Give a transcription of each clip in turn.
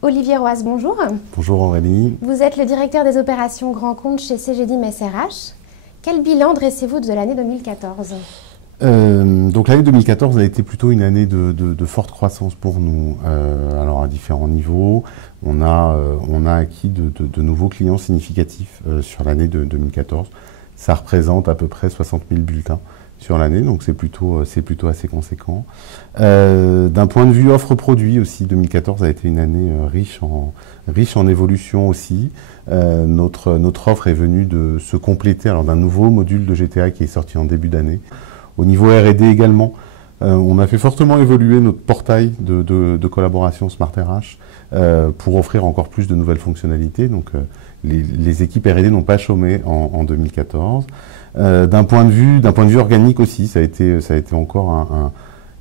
Olivier Roise, bonjour. Bonjour Aurélie. Vous êtes le directeur des opérations Grand Compte chez Cegedim SRH. Quel bilan dressez-vous de l'année 2014 ? Donc l'année 2014 a été plutôt une année de forte croissance pour nous. Alors à différents niveaux, on a acquis de nouveaux clients significatifs sur l'année de 2014. Ça représente à peu près 60 000 bulletins sur l'année, donc c'est plutôt assez conséquent. D'un point de vue offre-produit aussi, 2014 a été une année riche en évolution aussi. Notre offre est venue de se compléter d'un nouveau module de GTA qui est sorti en début d'année. Au niveau R&D également, on a fait fortement évoluer notre portail de collaboration SmartRH pour offrir encore plus de nouvelles fonctionnalités. Donc les équipes R&D n'ont pas chômé en 2014. D'un point de vue organique aussi, ça a été encore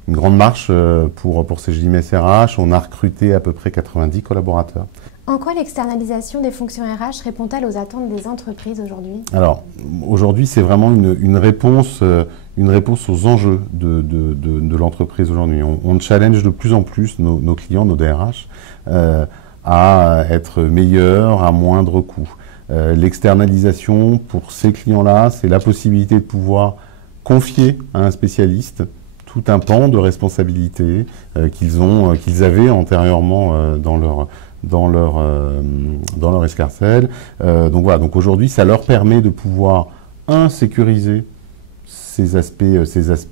une grande marche pour Cegedim SRH. On a recruté à peu près 90 collaborateurs. En quoi l'externalisation des fonctions RH répond-elle aux attentes des entreprises aujourd'hui ? Alors, aujourd'hui, c'est vraiment une réponse aux enjeux de l'entreprise aujourd'hui. On challenge de plus en plus nos clients, nos DRH, à être meilleurs à moindre coût. L'externalisation, pour ces clients-là, c'est la possibilité de pouvoir confier à un spécialiste tout un pan de responsabilités qu'ils avaient antérieurement dans leur escarcelle. Donc voilà, donc aujourd'hui, ça leur permet de pouvoir, sécuriser ces aspects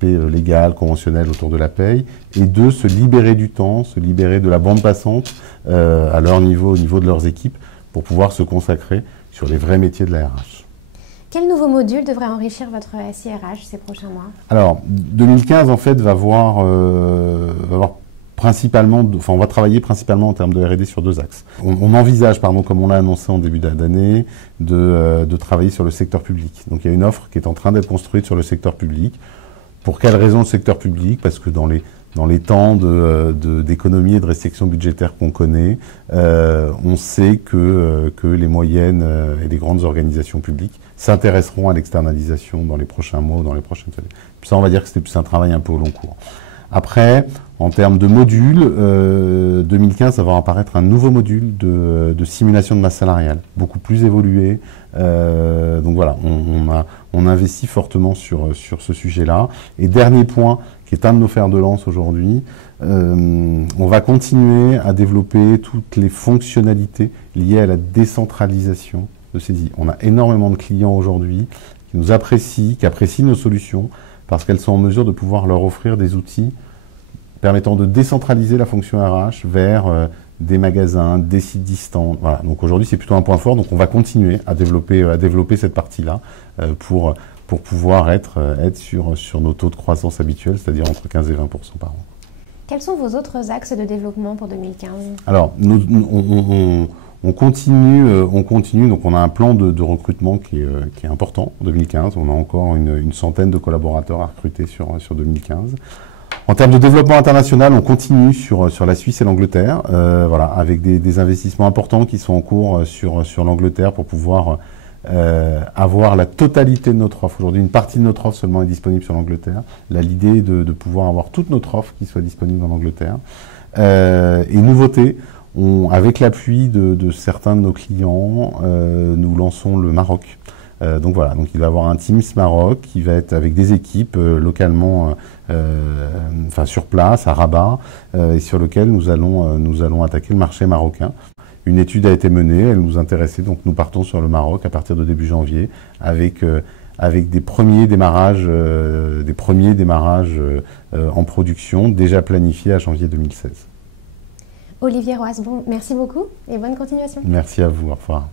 légaux, conventionnels autour de la paye, et deux, se libérer du temps, se libérer de la bande passante à leur niveau, au niveau de leurs équipes, pour pouvoir se consacrer sur les vrais métiers de la RH. Quel nouveau module devrait enrichir votre SIRH ces prochains mois ? Alors, 2015, en fait, va voir principalement, on va travailler principalement en termes de R&D sur deux axes. On envisage, comme on l'a annoncé en début d'année, de travailler sur le secteur public. Donc il y a une offre qui est en train d'être construite sur le secteur public. Pour quelle raison le secteur public ? Parce que dans les temps d'économie et de restrictions budgétaires qu'on connaît, on sait que les moyennes et les grandes organisations publiques s'intéresseront à l'externalisation dans les prochains mois ou dans les prochaines années. Puis ça, on va dire que c'était plus un travail un peu au long cours. Après, en termes de modules, 2015, ça va apparaître un nouveau module de simulation de masse salariale, beaucoup plus évolué. Donc voilà, on investit fortement sur ce sujet-là. Et dernier point, qui est un de nos fers de lance aujourd'hui, on va continuer à développer toutes les fonctionnalités liées à la décentralisation de ces I. On a énormément de clients aujourd'hui qui apprécient nos solutions, parce qu'elles sont en mesure de pouvoir leur offrir des outils permettant de décentraliser la fonction RH vers des magasins, des sites distants. Voilà. Donc aujourd'hui, c'est plutôt un point fort. Donc on va continuer à développer cette partie-là pour pouvoir être sur nos taux de croissance habituels, c'est-à-dire entre 15 et 20% par an. Quels sont vos autres axes de développement pour 2015 ? Alors, on continue. Donc on a un plan de recrutement qui est important en 2015. On a encore une centaine de collaborateurs à recruter sur 2015. En termes de développement international, on continue sur la Suisse et l'Angleterre, avec des investissements importants qui sont en cours sur l'Angleterre pour pouvoir avoir la totalité de notre offre. Aujourd'hui, une partie de notre offre seulement est disponible sur l'Angleterre. Là, l'idée est de pouvoir avoir toute notre offre qui soit disponible en Angleterre. Et nouveauté, avec l'appui de certains de nos clients, nous lançons le Maroc. Donc voilà, donc il va y avoir un Teams Maroc qui va être avec des équipes localement, sur place à Rabat, et sur lequel nous allons attaquer le marché marocain. Une étude a été menée, elle nous intéressait, donc nous partons sur le Maroc à partir de début janvier avec des premiers démarrages en production déjà planifiés à janvier 2016. Olivier Roise, merci beaucoup et bonne continuation. Merci à vous, au revoir.